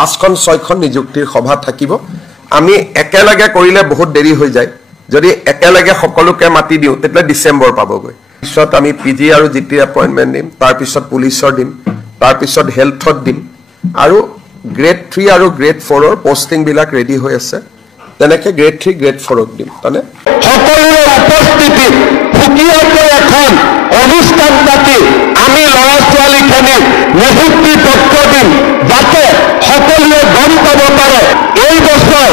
5খন 6খন নিযুক্তিৰ সভা থাকিব আমি একেলগে কৰিলে বহুত দেৰি হৈ যায় যদি একেলগে সকলোকে মাতি দিও তেতিয়া ডিসেম্বৰ পাবগৈ পিছত আমি পিজি আৰু জিটি এপইন্টমেন্ট দিম তাৰ পিছত পুলিচৰ দিম তাৰ পিছত হেলথত দিম আৰু গ্ৰেড 3 আৰু গ্ৰেড 4 ৰ পোস্টিং বিলাক ৰেডি হৈ আছে তেনেকে গ্ৰেড 3 গ্ৰেড 4 ক দিম তানে সকলোৰে উপস্থিতি ফুকিয়াকৈ এখন অনুষ্ঠান পাতি আমি ল'ৰা ছোৱালীখিনি নিযুক্তি পত্ৰ দিম যাতে সকলোৱে গম পাব পাৰে এই বছৰ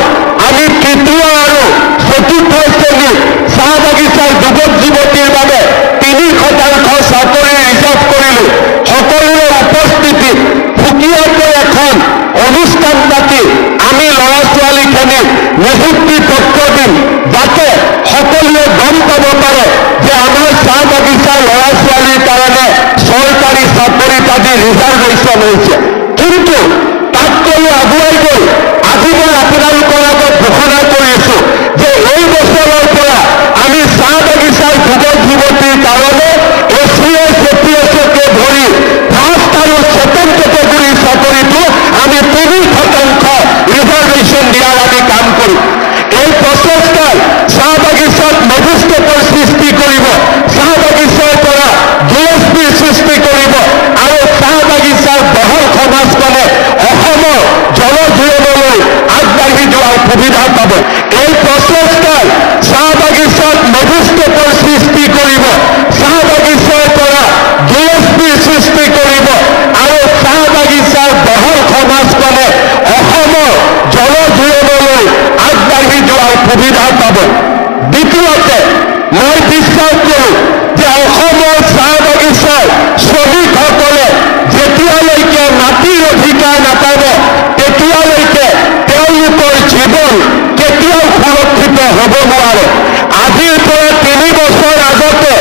আমি তৃতীয় আৰু চতুৰ্থ শ্ৰেণীৰ চাহ বাগিচাৰ যুৱক যুৱতীৰ বাবে 3% চাকৰি ৰিজাৰ্ভ কৰিলো সকলোৰে উপস্থিতি ফুকিয়াকৈ এখন অনুষ্ঠান পাতি আমি ল'ৰা ছোৱালীখিনি নিযুক্তি পত্ৰ দিম যাতে সকলোৱে গম পাব পাৰে যে আমাৰ চাহ বাগিচাৰ ল'ৰা ছোৱালীৰ কাৰণে চৰকাৰী চাকৰি পাতি ৰিজাৰ্ভেশ্যন হৈছে কিন্তু তাতকৈ আগুৱাই গৈ আজি মই আপোনালোকৰ আগত ঘোষণা কৰিছো যে এই বছৰৰ পৰা আমি চাহ বাগিচাৰ যুৱক যুৱতীৰ কাৰণে এছিএছ এপিএছকে ধৰি ফাৰ্ষ্ট আৰু ছেকেণ্ড কেটেগৰীৰ চাকৰিটো আমি 3% ৰিজাৰ্ভেশ্যন দিয়াৰ আমি কাম কৰিম এই প্ৰচেষ্টাই চাহ বাগিচাত মেজিষ্ট্ৰেটৰ সৃষ্টি কৰিব চাহ বাগিচাৰ পৰা ডিএছপিৰ সৃষ্টি কৰিব আৰু চাহ বাগিচাৰ বহল সমাজখনে অসমৰ জনজীৱনলৈ আগবাঢ়ি যোৱাৰ সুবিধা পাব এই প্ৰচেষ্টাই চাহ বাগিচাত মেজিষ্ট্ৰেটৰ সৃষ্টি কৰিব চাহ বাগিচাৰ পৰা ডিএছপিৰ সৃষ্টি কৰিব আৰু চাহ বাগিচাৰ বহল সমাজখনে অসমৰ জনজীৱনলৈ আগবাঢ়ি যোৱাৰ সুবিধা পাব দ্বিতীয়তে মই বিশ্বাস কৰোঁ যে অসমৰ চাহ বাগিচাৰ শ্ৰমিকসকলে যেতিয়ালৈকে মাটিৰ অধিকাৰ নাপাব তেতিয়ালৈকে তেওঁলোকৰ জীৱন কেতিয়াও সুৰক্ষিত হ'ব নোৱাৰে আজিৰ পৰা 3 বছৰ আগতে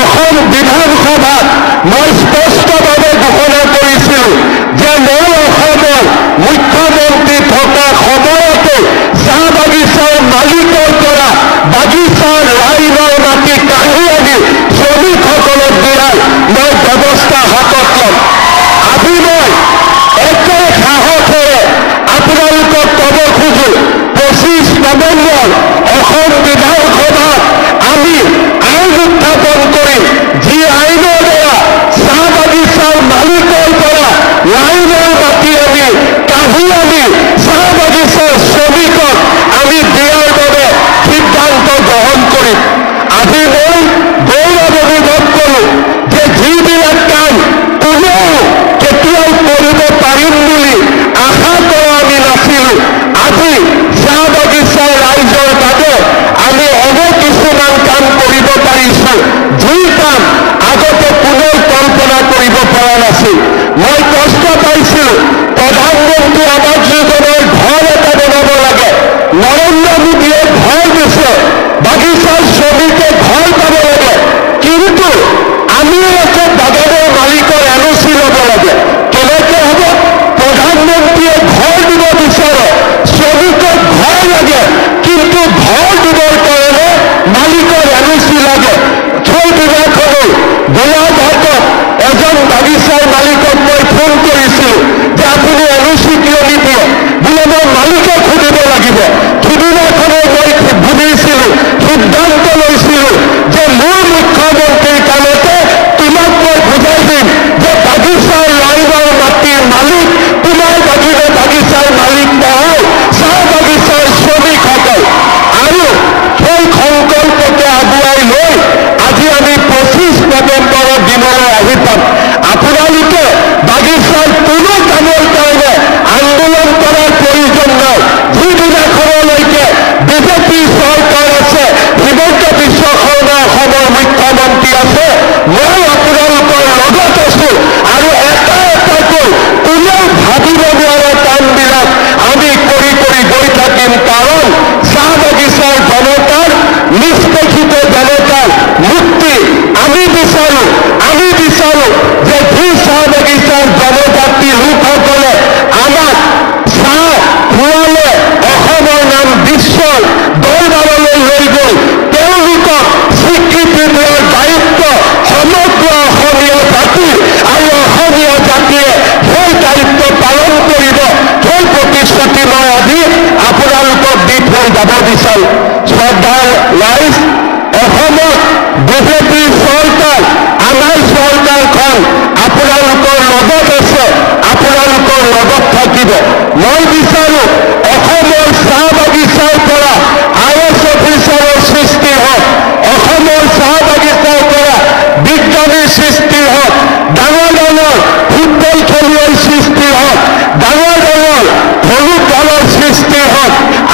অসম বিধানসভাত মই স্পষ্টভাৱে ঘোষণা কৰিছিলোঁ যে মই অসমৰ মুখ্যমন্ত্ৰী থকা সময়তে চাহ বাগিচাৰ মালিকৰ পৰা বাগিচাৰ ৰাইজৰ মাটি কাঢ়ি আনি শ্ৰমিকসকলক দিয়াৰ মই ব্যৱস্থা হাতত ল'ম আজি মই একে সাহসেৰে আপোনালোকক ক'ব খোজো 25 নৱেম্বৰ অসম বিধানসভাত আমি আইন উত্থাপন কৰিম যি আইনৰ দ্বাৰা চাহ বাগিচাৰ মালিকৰ পৰা ৰাইজৰ মাটি আমি কাঢ়ি আনি শ্ৰদ্ধাৰ ৰাইজ, অসমত বিজেপি চৰকাৰ, আমাৰ চৰকাৰখন আপোনালোকৰ লগত আছে, আপোনালোকৰ লগত থাকিব। মই বিচাৰো অসমৰ চাহ বাগিচাৰ পৰা IAS অফিচাৰৰ সৃষ্টি হওক, অসমৰ চাহ বাগিচাৰ পৰা বিজ্ঞানীৰ সৃষ্টি হওক, ডাঙৰ ডাঙৰ ফুটবল খেলুৱৈৰ সৃষ্টি হওক, ডাঙৰ ডাঙৰ সৰু দলৰ সৃষ্টি হওক,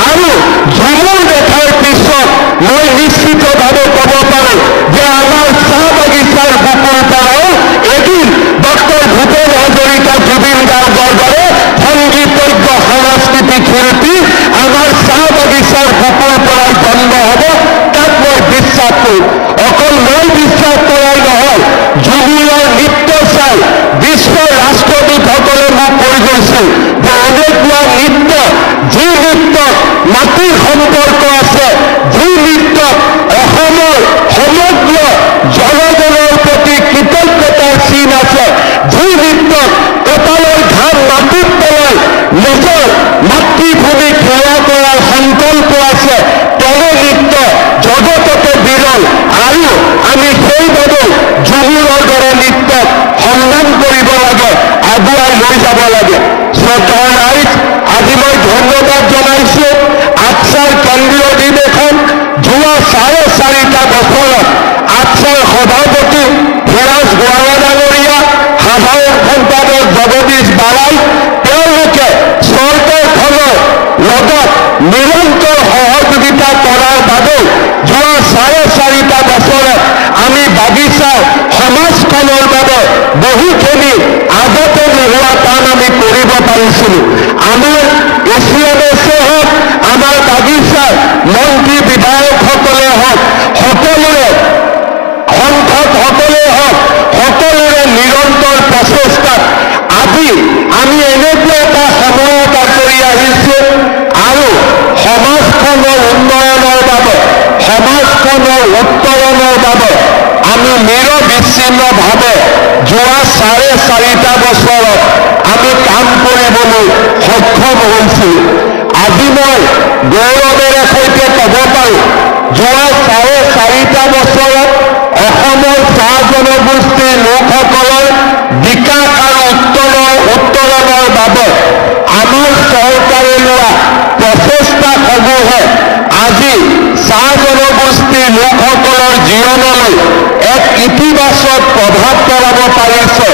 আৰু ঝুমুৰ দেখাৰ পিছত মই নিশ্চিতভাৱে ক'ব পাৰোঁ যে আমাৰ চাহ বাগিচাৰ বুকুৰ পৰাও এদিন ডক্টৰ ভূপেন হাজৰিকা, জুবিন গাৰ্গৰ দৰে সংগীতজ্ঞ সাংস্কৃতিক শিল্পী আমাৰ চাহ বাগিচাৰ বুকুৰ পৰাই জন্ম হ'ব, তাক মই বিশ্বাস কৰোঁ। অকল মই বিশ্বাস কৰাই নহয়, ঝুমুৰৰ নৃত্য চাই বিশ্বৰ ৰাষ্ট্ৰদূতসকলে মোক কৈ গৈছিল যে এনেকুৱা নৃত্য, যি নৃত্যত মাটিৰ সম্পৰ্ক আছে, যি নৃত্যত অসমৰ সমগ্ৰ জনগণৰ প্ৰতি কৃতজ্ঞতাৰ চিন আছে, যি নৃত্যত কঁকালৰ ঘাম মাটিত পেলাই নিজৰ মাতৃভূমিক সেৱা কৰাৰ সংকল্প আছে, তেনে নৃত্য জগততে বিৰল। আৰু আমি সেইবাবে ঝুমুৰৰ দৰে নৃত্যক সন্মান কৰিব লাগে, আগুৱাই লৈ যাব লাগে। শ্ৰদ্ধাৰ ৰাইজ, আজি মই ধন্যবাদ জনাইছো আটছাৰ কেন্দ্ৰীয় অধিৱেশন যোৱা 4.5 বছৰত আটছাৰ সভাপতি ফিৰাজ গোৱালা ডাঙৰীয়া, সাধাৰণ সম্পাদক জগদীশ বাৰাই, তেওঁলোকে চৰকাৰখনৰ লগত নিৰন্তৰ সহযোগিতা কৰাৰ বাবে যোৱা 4.5 বছৰত আমি বাগিচাৰ সমাজখনৰ বাবে বহুখিনি আগতে নোহোৱা কাম আমি কৰিব পাৰিছিলোঁ। আমাৰ এছিয়ানেছে হওক, আমাৰ বাগিচাৰ মন্ত্ৰী বিধায়কসকলে হওক, সকলোৰে সংসদসকলে হওক, সকলোৰে নিৰন্তৰ প্ৰচেষ্টাত আজি আমি এনেকুৱা এটা সময়ত কৰি আহিছোঁ আৰু সমাজখনৰ উন্নয়নৰ বাবে, সমাজখনৰ উত্তৰণৰ বাবে আমি নিৰবিচ্ছিন্নভাৱে যোৱা 4.5 বছৰত আমি কাম কৰিবলৈ সক্ষম হৈছোঁ। আজি মই গৌৰৱেৰে সৈতে ক'ব পাৰোঁ, যোৱা 4.5 বছৰত অসমৰ চাহ জনগোষ্ঠীৰ লোকসকলৰ বিকাশ আৰু উত্তৰণৰ বাবে আমাৰ চৰকাৰে লোৱা প্ৰচেষ্টাসমূহে আজি চাহ জনগোষ্ঠীৰ লোকসকলৰ জীৱনলৈ এক ইতিবাচক প্ৰভাৱ পেলাব পাৰিছে